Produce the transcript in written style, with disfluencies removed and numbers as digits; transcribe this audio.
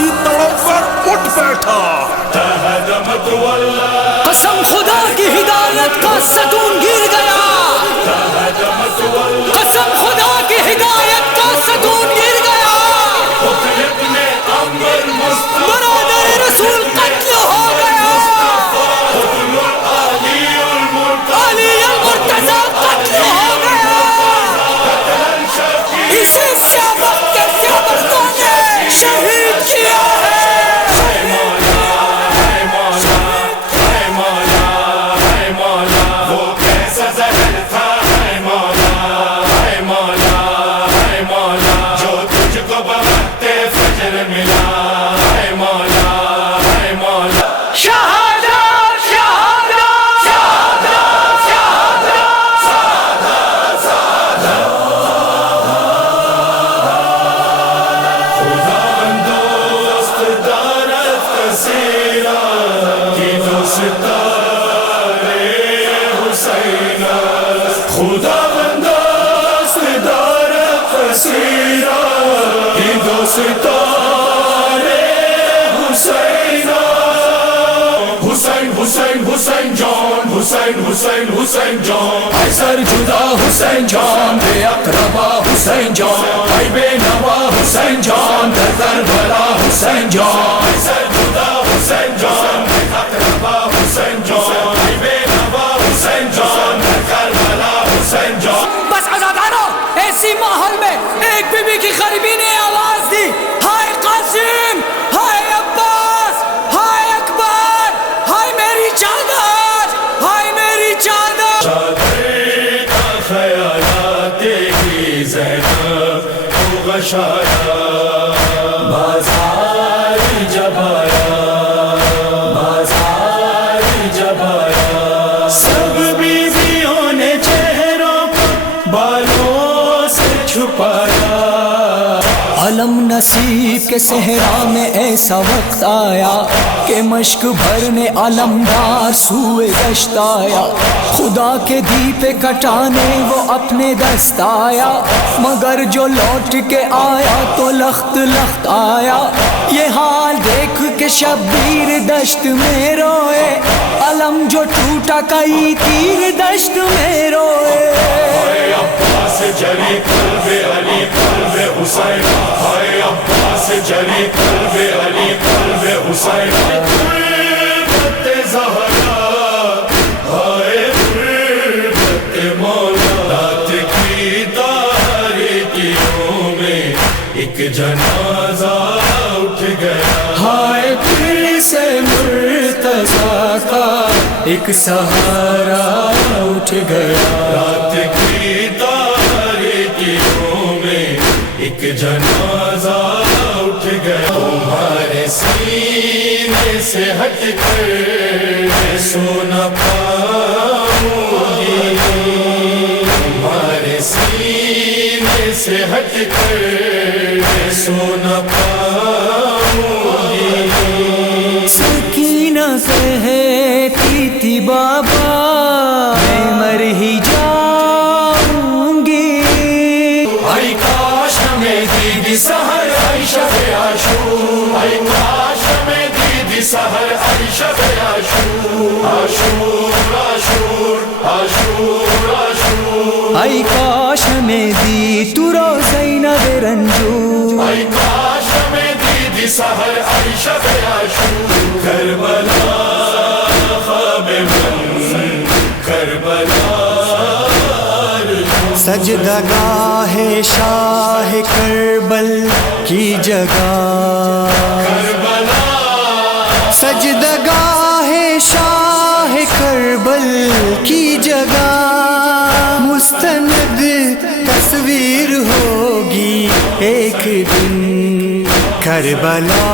عباسی تڑپ کر اٹھ بیٹھا. قسم خدا کی ہدایت کا ستون گر گیا. قسم خدا کی ہدایت کا ستون گر گیا. برادر رسول قتل ہو گیا. علی المرتضی قتل ہو گیا. اسے سابق کے سابقوں نے شہید کیا ہے. حسین جان ایسر جدا حسین جان بے اقربا حسین جان ای بے نوا حسین جان در کربلا حسین جان ایسر جدا حسین جان بے اقربا حسین جان ای بے نوا حسین جان در کربلا حسین جان. بس عزادارو، ایسی ماحول میں ایک بی بی کی غریبی نے آواز دی، ہائے قاسم، ہائے عباس، ہائے اکبر، ہائے میری چادر، ہائے میری چادر. چادر کا خیالات کی زینب کو غشایا. بازار جب آیا، بازار جب آیا، سب بیویوں نے چہروں کو بالوں سے چھپایا. علم نصیب کے صحرا میں ایسا وقت آیا کہ مشک بھرنے علمدار سوئے گشت آیا. خدا کے دیپ کٹانے وہ اپنے دست آیا، مگر جو لوٹ کے آیا تو لخت لخت آیا. یہ حال دیکھ کے شبیر دشت میں روئے، علم جو ٹوٹا کئی تیر دشت میں روئے. ہائے عباس جلی قلب علی قلب حسین، ہائے عباس جلی قلب علی قلب حسین. غربت زہرا، ہائے غربت مولا، رات کی تاریکیوں میں ایک جنازہ اٹھ گیا. ہائے پھر سے مرتضیٰ کا ایک سہارا اٹھ گیا. رات کی تاریکیوں میں ایک جنازہ اٹھ گیا. تمہارے سینے سے ہٹ کر میں سو نہ پاؤں گی، تمہارے سینے سے ہٹ کر میں سو نہ پاؤں گی. سکینہ کہتی تھی بابا میں مر ہی جاؤں گی. ای کاش ہمیں دیدی سحر ای شب عاشور، ای کاش ہمیں دیدی سحر ای شب عاشور. عاشور عاشور عاشور عاشور، ای کاش ہمیں دی تو روزینب رنجور. ای کاش ہمیں دیدی سحر ای شب عاشور. کربلا خواب من، کربلا سجدگاہ شاہ کربل کی جگہ، سجدگاہ شاہ کربل کی جگہ. مستند تصویر ہوگی ایک دن کربلا